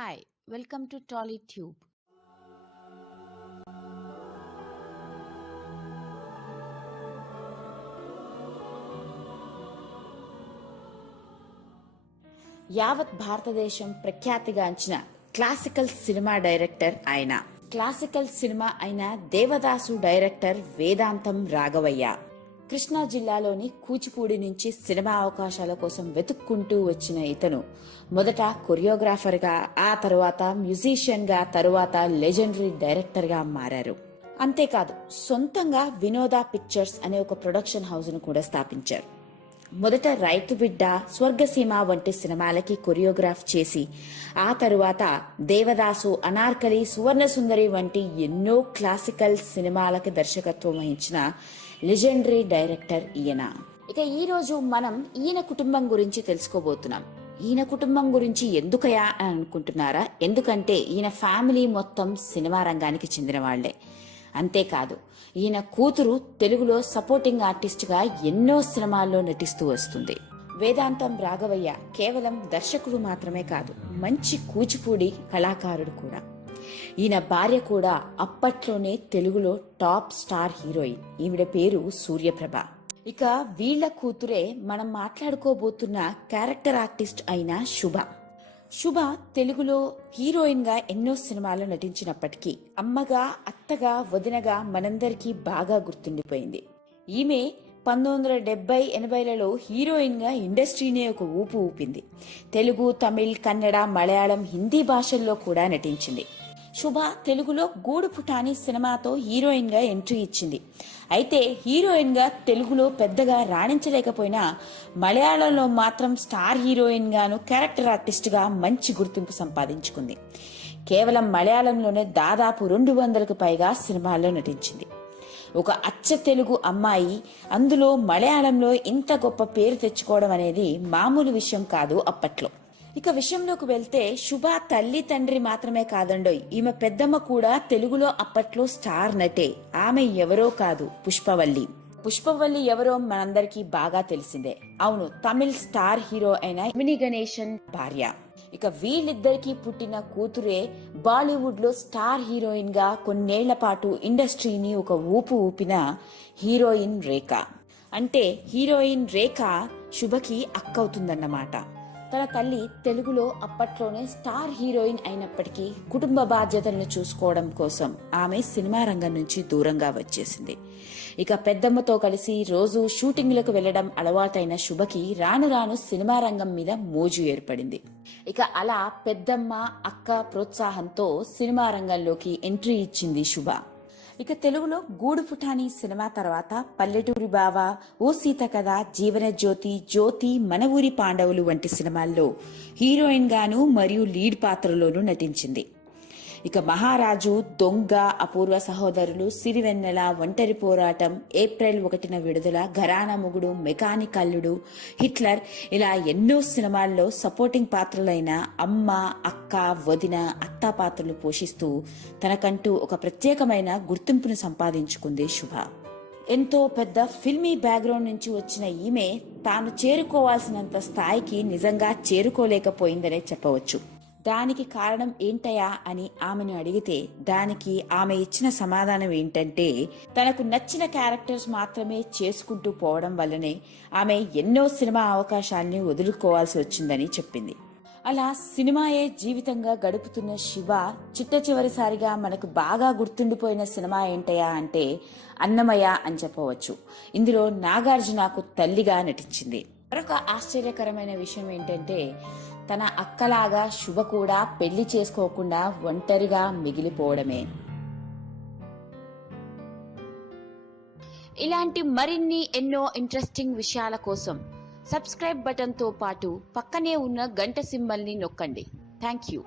Hi, welcome to TollyTube. యావత్ భారతదేశం ప్రఖ్యాతిగాంచిన క్లాసికల్ సినిమా డైరెక్టర్ ఆయన క్లాసికల్ సినిమా అయిన దేవదాసు డైరెక్టర్ వేదాంతం రాఘవయ్య కృష్ణా జిల్లాలోని కూచిపూడి నుంచి సినిమా అవకాశాల కోసం వెతుక్కుంటూ వచ్చిన ఇతను. మొదట కొరియోగ్రాఫర్గా ఆ తరువాత మ్యూజిషియన్గా తరువాత లెజెండరీ డైరెక్టర్గా మారారు. అంతేకాదు సొంతంగా వినోద పిక్చర్స్ అనే ఒక ప్రొడక్షన్ హౌస్ను కూడా స్థాపించారు. మొదట రైతు బిడ్డ స్వర్గసీమ వంటి సినిమాలకి కొరియోగ్రాఫ్ చేసి ఆ తరువాత దేవదాసు అనార్కలి సువర్ణ సుందరి వంటి ఎన్నో క్లాసికల్ సినిమాలకి దర్శకత్వం వహించిన లెజెండరీ డైరెక్టర్ ఈయన. ఇక ఈ రోజు మనం ఈయన కుటుంబం గురించి తెలుసుకోబోతున్నాం. ఈయన కుటుంబం గురించి ఎందుకయా అని అనుకుంటున్నారా? ఎందుకంటే ఈయన ఫ్యామిలీ మొత్తం సినిమా రంగానికి చెందిన వాళ్ళే అంతేకాదు ఈయన కూతురు తెలుగులో సపోర్టింగ్ ఆర్టిస్ట్గా ఎన్నో సినిమాల్లో నటిస్తూ వస్తుంది. వేదాంతం రాఘవయ్య కేవలం దర్శకుడు మాత్రమే కాదు మంచి కూచిపూడి కళాకారుడు కూడా. ఈయన భార్య కూడా అప్పట్లోనే తెలుగులో టాప్ స్టార్ హీరోయిన్. ఈవిడ పేరు సూర్యప్రభ. ఇక వీళ్ళ కూతురే మనం మాట్లాడుకోబోతున్న క్యారెక్టర్ ఆర్టిస్ట్ అయిన శుభ. శుభ తెలుగులో హీరోయిన్గా ఎన్నో సినిమాల్లో నటించినప్పటికీ అమ్మగా అత్తగా వదినగా మనందరికీ బాగా గుర్తుండిపోయింది. ఈమె పంతొమ్మిది వందల డెబ్బై ఎనభైలలో హీరోయిన్గా ఇండస్ట్రీనే ఒక ఊపు ఊపింది. తెలుగు తమిళ్ కన్నడ మలయాళం హిందీ భాషల్లో కూడా నటించింది. శుభ తెలుగులో గూడు పుటాని సినిమాతో హీరోయిన్గా ఎంట్రీ ఇచ్చింది. అయితే హీరోయిన్గా తెలుగులో పెద్దగా రాణించలేకపోయినా మలయాళంలో మాత్రం స్టార్ హీరోయిన్గాను క్యారెక్టర్ ఆర్టిస్ట్గా మంచి గుర్తింపు సంపాదించుకుంది. కేవలం మలయాళంలోనే దాదాపు రెండు వందలకు పైగా సినిమాల్లో నటించింది. ఒక అచ్చ తెలుగు అమ్మాయి అందులో మలయాళంలో ఇంత గొప్ప పేరు తెచ్చుకోవడం అనేది మామూలు విషయం కాదు అప్పట్లో. ఇక విషయంలోకి వెళ్తే శుభ తల్లి తండ్రి మాత్రమే కాదండోయ్ ఈమె పెద్దమ్మ కూడా తెలుగులో అప్పట్లో స్టార్ నటే. ఆమె ఎవరో కాదు పుష్పవల్లి. పుష్పవల్లి ఎవరో మనందరికీ బాగా తెలిసిందే. అవును తమిళ్ స్టార్ హీరో అయిన మిని గణేశన్ భార్య. ఇక వీళ్ళిద్దరికీ పుట్టిన కూతురే బాలీవుడ్లో స్టార్ హీరోయిన్గా కొన్నేళ్ళ పాటు ఇండస్ట్రీని ఒక ఊపు ఊపిన హీరోయిన్ రేఖ. అంటే హీరోయిన్ రేఖ శుభకి అక్కవుతుందన్నమాట. తన తల్లి తెలుగులో అప్పట్లోనే స్టార్ హీరోయిన్ అయినప్పటికీ కుటుంబ బాధ్యతలను చూసుకోవడం కోసం ఆమె సినిమా రంగం నుంచి దూరంగా వచ్చేసింది. ఇక పెద్దమ్మతో కలిసి రోజు షూటింగ్లకు వెళ్ళడం అలవాటైన శుభకి రాను రాను సినిమా రంగం మీద మోజు ఏర్పడింది. ఇక అలా పెద్దమ్మ అక్క ప్రోత్సాహంతో సినిమా రంగంలోకి ఎంట్రీ ఇచ్చింది శుభ. ఇక తెలుగులో గూడు పుటాని సినిమా తర్వాత పల్లెటూరి బావ ఓ సీత కథ జీవన జ్యోతి జ్యోతి మన ఊరి పాండవులు వంటి సినిమాల్లో హీరోయిన్ గాను మరియు లీడ్ పాత్రలోనూ నటించింది. ఇక మహారాజు దొంగ అపూర్వ సహోదరులు సిరివెన్నెల ఒంటరి పోరాటం ఏప్రిల్ ఒకటిన విడుదల ఘరానా ముగుడు మెకానిక్ అల్లుడు హిట్లర్ ఇలా ఎన్నో సినిమాల్లో సపోర్టింగ్ పాత్రలైన అమ్మ అక్క వదిన అత్త పాత్రలు పోషిస్తూ తనకంటూ ఒక ప్రత్యేకమైన గుర్తింపును సంపాదించుకుంది శుభ. ఎంతో పెద్ద ఫిల్మీ బ్యాక్గ్రౌండ్ నుంచి వచ్చిన ఈమె తాను చేరుకోవాల్సినంత స్థాయికి నిజంగా చేరుకోలేకపోయిందనే చెప్పవచ్చు. దానికి కారణం ఏంటయా అని ఆమెను అడిగితే దానికి ఆమె ఇచ్చిన సమాధానం ఏంటంటే తనకు నచ్చిన క్యారెక్టర్స్ మాత్రమే చేసుకుంటూ పోవడం వల్లనే ఆమె ఎన్నో సినిమా అవకాశాల్ని వదులుకోవాల్సి వచ్చిందని చెప్పింది. అలా సినిమాయే జీవితంగా గడుపుతున్న శివ చిట్ట చివరిసారిగా మనకు బాగా గుర్తుండిపోయిన సినిమా ఏంటయా అంటే అన్నమయ్య అని చెప్పవచ్చు. ఇందులో నాగార్జునకు తల్లిగా నటించింది. మరొక ఆశ్చర్యకరమైన విషయం ఏంటంటే తన అక్కలాగా శుభ కూడా పెళ్ళి చేసుకోకుండా ఒంటరిగా మిగిలిపోవడమే. ఇలాంటి మరిన్ని ఎన్నో ఇంట్రెస్టింగ్ విషయాల కోసం సబ్స్క్రైబ్ బటన్తో పాటు పక్కనే ఉన్న గంట సింబల్ని నొక్కండి. Thank you